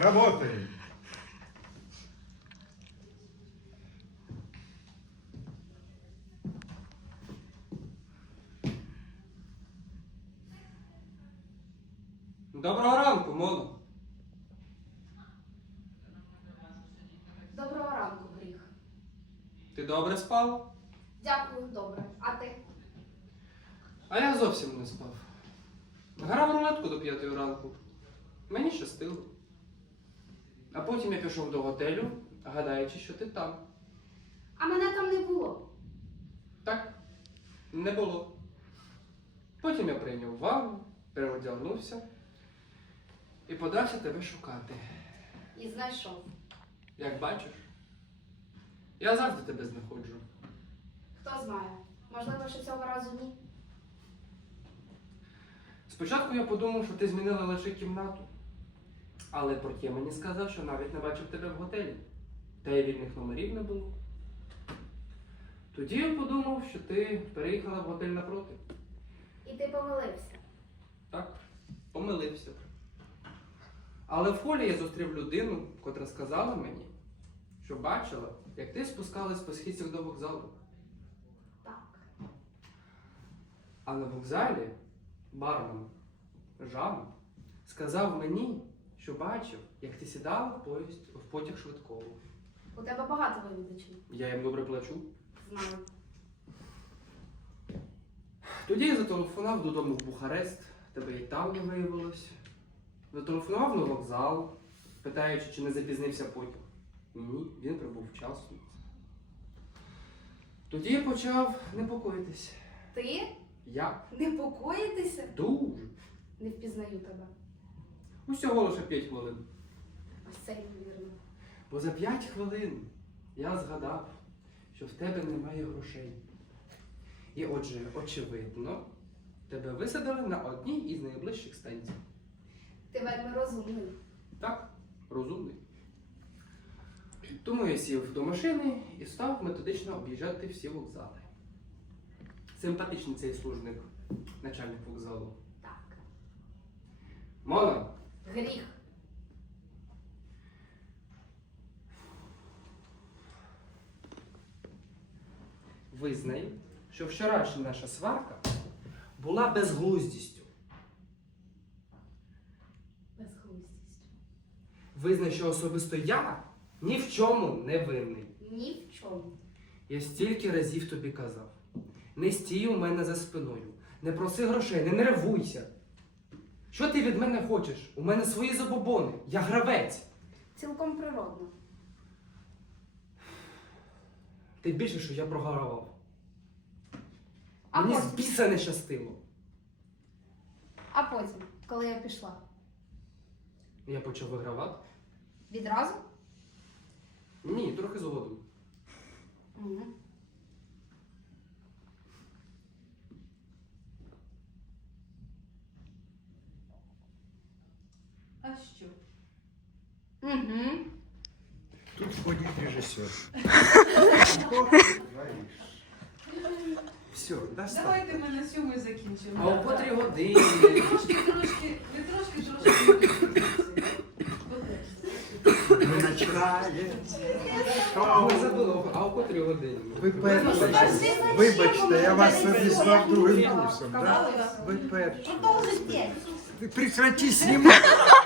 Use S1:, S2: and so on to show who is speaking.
S1: Работаем.
S2: Доброго ранку, Моно.
S3: Доброго ранку, Гріх.
S2: Ти добре спав?
S3: Дякую, добре. А ти?
S2: А я зовсім не спав. Грав рулетку до 5 ранку. Мені щастило. А потім я пішов до готелю, гадаючи, що ти там.
S3: А мене там не було.
S2: Так, не було. Потім я прийняв ванну, переодягнувся і подався тебе шукати.
S3: І знайшов.
S2: Як бачиш, я завжди тебе знаходжу.
S3: Хто знає. Можливо, що цього разу ні.
S2: Спочатку я подумав, що ти змінила лише кімнату. Але портє мені сказав, що навіть не бачив тебе в готелі. Та й вільних номерів не було. Тоді я подумав, що ти переїхала в готель напроти.
S3: І ти помилився.
S2: Так, помилився. Але в холі я зустрів людину, котра сказала мені, що бачила, як ти спускалась по східцях до вокзалу.
S3: Так.
S2: А на вокзалі бармен Жан сказав мені, що бачив, як ти сідала в потяг швидкого.
S3: У тебе багато вивідачів.
S2: Я їм добре плачу.
S3: Знаю.
S2: Тоді я зателефонував додому в Бухарест, тебе і там не виявилось. Зателефонував на вокзал, питаючи, чи не запізнився потяг. Ні, він прибув вчасно. Тоді я почав непокоїтись.
S3: Ти?
S2: Як?
S3: Непокоїтися?
S2: Дуже.
S3: Не впізнаю тебе.
S2: Усього лише 5 хвилин.
S3: Ось це ймовірно.
S2: Бо за 5 хвилин я згадав, що в тебе немає грошей. І отже, очевидно, тебе висадили на одній із найближчих станцій.
S3: Ти вельми розумний.
S2: Так, розумний. Тому я сів до машини і став методично об'їжджати всі вокзали. Симпатичний цей служник, начальник вокзалу.
S3: Так.
S2: Мона,
S3: Гріх.
S2: визнай, що вчорашня наша сварка була безглуздістю.
S3: Безглуздість.
S2: Визнай, що особисто я ні в чому не винний.
S3: Ні в чому.
S2: Я стільки разів тобі казав. Не стій у мене за спиною. Не проси грошей, не нервуйся. Що ти від мене хочеш? У мене свої забобони. Я гравець.
S3: Цілком природно.
S2: Тим більше, що я програвав.
S3: А
S2: Мені з
S3: потім?
S2: біса не щастило.
S3: А потім, коли я пішла?
S2: Я почав вигравати.
S3: Відразу?
S2: Ні, трохи згодом.
S3: Угу.
S4: А що?
S3: Угу.
S1: Тут входит режиссер. Все, достаточно.
S4: Давайте ми на цьому і закінчимо.
S2: А о котрій годині?
S4: Ви трошки.
S1: Мы начали.
S2: Не забула, а о котрій годині?
S1: Ви перші. Вибачте, я вас обізвав другим курсом, да? Ви перші.
S3: Продовжуй п'ять.
S1: Прекрати знімати.